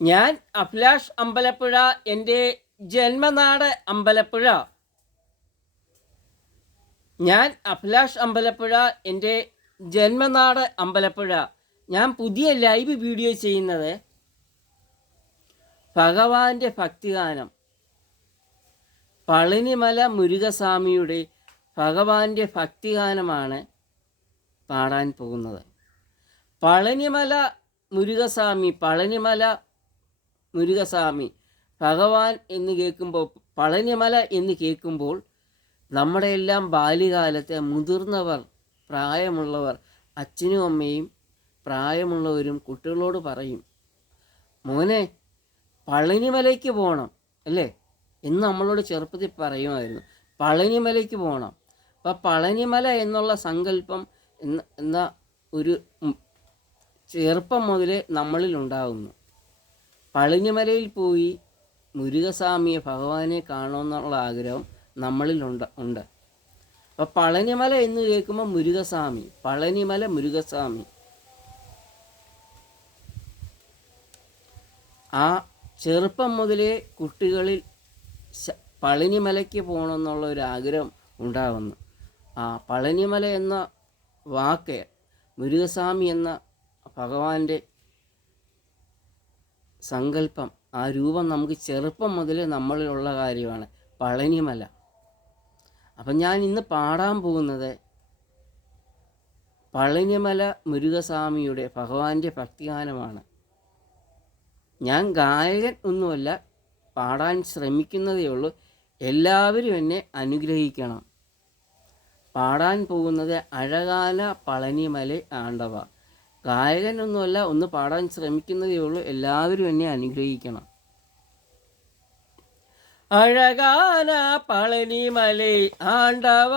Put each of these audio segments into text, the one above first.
ഞാൻ അഭിലാഷ് അമ്പലപ്പുഴ, എൻ്റെ ജന്മനാട് അമ്പലപ്പുഴ. ഞാൻ അഭിലാഷ് അമ്പലപ്പുഴ, എൻ്റെ ജന്മനാട് അമ്പലപ്പുഴ. ഞാൻ പുതിയ ലൈവ് വീഡിയോ ചെയ്യുന്നത് ഭഗവാന്റെ ഭക്തിഗാനം, പളനിമല മുരുകസ്വാമിയുടെ ഭഗവാന്റെ ഭക്തിഗാനമാണ് പാടാൻ പോകുന്നത്. പളനിമല മുരുകസ്വാമി ഭഗവാൻ എന്ന് കേൾക്കുമ്പോൾ, പളനിമല എന്ന് കേൾക്കുമ്പോൾ നമ്മുടെ എല്ലാം ബാല്യകാലത്തെ മുതിർന്നവർ, പ്രായമുള്ളവർ, അച്ഛനും അമ്മയും പ്രായമുള്ളവരും കുട്ടികളോട് പറയും, മോനെ പളനിമലയ്ക്ക് പോകണം അല്ലേ എന്ന് നമ്മളോട് ചെറുപ്പത്തിൽ പറയുമായിരുന്നു. പളനിമലയ്ക്ക് പോകണം. അപ്പം പളനിമല എന്നുള്ള സങ്കല്പം എന്ന ഒരു ചെറുപ്പം മുതലേ നമ്മളിൽ ഉണ്ടാകുന്നു. പളനിമലയിൽ പോയി മുരുകസ്വാമിയെ, ഭഗവാനെ കാണണമെന്നുള്ള ആഗ്രഹം നമ്മളിൽ ഉണ്ട്. അപ്പം പളനിമല എന്ന് കേൾക്കുമ്പോൾ മുരുകസ്വാമി, പളനിമല മുരുകസ്വാമി, ആ ചെറുപ്പം മുതലേ കുട്ടികളിൽ പളനിമലയ്ക്ക് പോകണമെന്നുള്ള ഒരു ആഗ്രഹം ഉണ്ടാകുന്നു. ആ പളനിമല എന്ന വാക്ക്, മുരുകസ്വാമി എന്ന ഭഗവാന്റെ സങ്കല്പം, ആ രൂപം നമുക്ക് ചെറുപ്പം മുതലേ നമ്മളിലുള്ള കാര്യമാണ് പളനിമല. അപ്പം ഞാൻ ഇന്ന് പാടാൻ പോകുന്നത് പളനിമല മുരുകസ്വാമിയുടെ ഭഗവാന്റെ ഭക്തിഗാനമാണ്. ഞാൻ ഗായകൻ ഒന്നുമല്ല, പാടാൻ ശ്രമിക്കുന്നതേ ഉള്ളൂ. എല്ലാവരും എന്നെ അനുഗ്രഹിക്കണം. പാടാൻ പോകുന്നത് അഴകാന പളനിമല ആണ്ടവ. ഗായകനൊന്നുമല്ല, ഒന്ന് പാടാൻ ശ്രമിക്കുന്നതേ ഉള്ളൂ. എല്ലാവരും എന്നെ അനുഗ്രഹിക്കണം. അഴകാന പളനിമല ആണ്ടവ,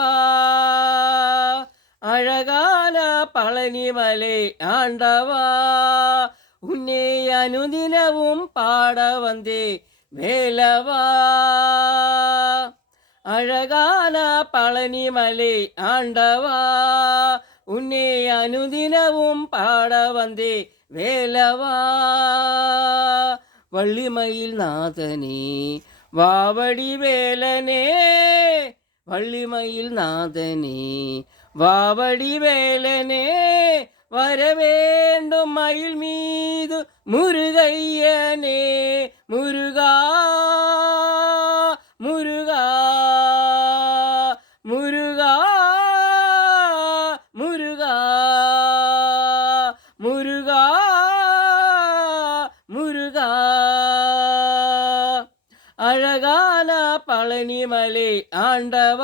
അഴകാന പളനിമല ആണ്ടവ, ഉന്നെ അനുദിനവും പാടവന്തേ വേലവാ. അഴകാന പളനിമല ആണ്ടവ, ഉന്നെ അനുദിനവും പാടവന്തേ വേലവാ. വള്ളിമയിൽ നാഥനേ വാവടി വേലനേ, വള്ളിമയിൽ നാഥനേ വാവടി വേലനേ, വരവേണ്ടും മയിൽ മീതു മുരുകയ്യനേ. മുരുകാ മുരുകാ മുരുകാ മുരുകാ മുരുകാ മുരുകാ. അഴകാന പളനിമല ആണ്ടവ,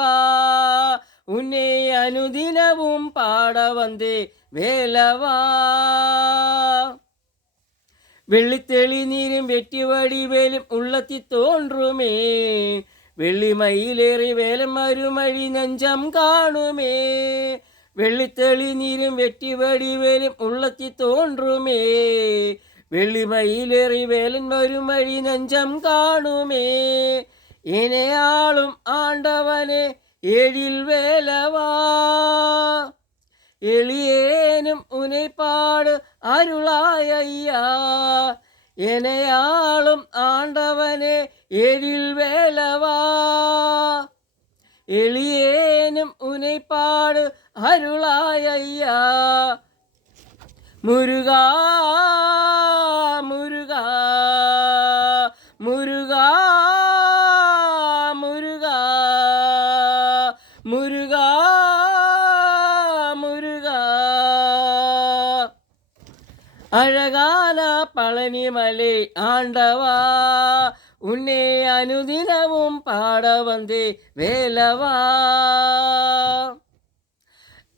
ഉന്നെ അനുദിനവും പാടവന്തേ വേലവാ. വെള്ളിത്തെളി നീരും വെറ്റിവടി വേലും ഉള്ളത്തി തോன்றுமே, വെള്ളിമയിലേറി വേലം മരുമഴി നെഞ്ചം കാണുമേ. വെള്ളിത്തെളി നീരും വെറ്റിവടി വേലും ഉള്ളത്തി തോன்றுமே, വെള്ളിമയിലേറി വേലൻ മരുമഴി നെഞ്ചം കാണുമേ. ഇനയാളും ആണ്ടവനെ ഏഴിൽ വേലവാ, എളിയേനും ഉனைப்பாடு അരുളായയ്യാ. എനയാളും ആണ്ടവനെ ഏഴിൽ വേലവാ, എളിയേനും ഉனைப்பாடு അരുളായയ്യാ. മുരുകാ മുരുകാ മുരുകാ മുരുകാ മുരുകാ മുരുകാ. അഴകാന പളനിമല ആണ്ടവ, ഉന്നെ അനുദിനവും പാടവന്തേ വേലവാ.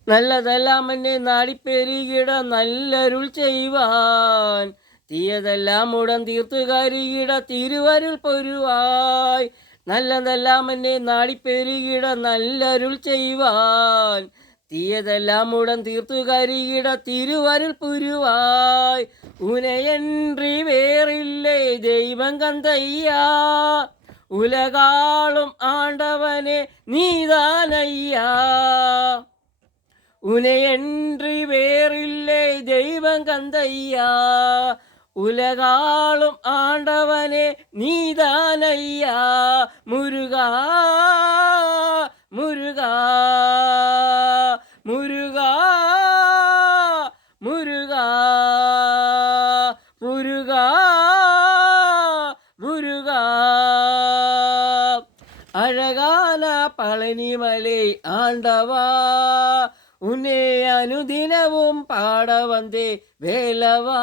നല്ലതെല്ലാം എന്നെ നാടിപ്പെരുകിട നല്ലരുൾ ചെയ്യുവാൻ, തീയതെല്ലാം ഉടൻ തീർത്തു കരികിട തിരുവരുൾ പൊരുവായി. നല്ലതെല്ലാം എന്നെ നാടിപ്പെരുകിട നല്ലരുൾ ചെയ്യുവാൻ, തീയതെല്ലാം ഉടൻ തീർത്തു കരികിട തിരുവരുൾ പുരുവായി. ഉനയன்றി വേറില്ലേ ദൈവം കന്തയ്യാ, ഉലകാളും ആണ്ടവനെ നീതാനയ്യാ. உனையன்றி வேறில்லை தெய்வம் கந்தையா, ഉലകാളും ആണ്ടവനെ നീതാനയ്യാ മുരുകാ മുരുകാ മുരുകാ മുരുകാ മുരുകാ മുരുകാ. അഴകാന പളനിമലൈ ആണ്ടവാ ഉന്നെ അനുദിനവും പാടവന്തേ വേലവാ.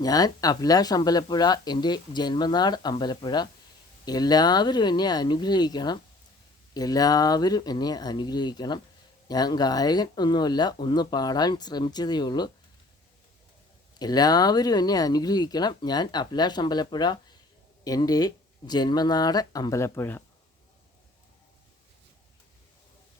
ഞാൻ അഭിലാഷ് അമ്പലപ്പുഴ, എൻ്റെ ജന്മനാട് അമ്പലപ്പുഴ. എല്ലാവരും എന്നെ അനുഗ്രഹിക്കണം, എല്ലാവരും എന്നെ അനുഗ്രഹിക്കണം. ഞാൻ ഗായകൻ ഒന്നുമല്ല, ഒന്ന് പാടാൻ ശ്രമിച്ചതേ ഉള്ളൂ. എല്ലാവരും എന്നെ അനുഗ്രഹിക്കണം. ഞാൻ അഭിലാഷ് അമ്പലപ്പുഴ, എൻ്റെ ജന്മനാട് അമ്പലപ്പുഴ.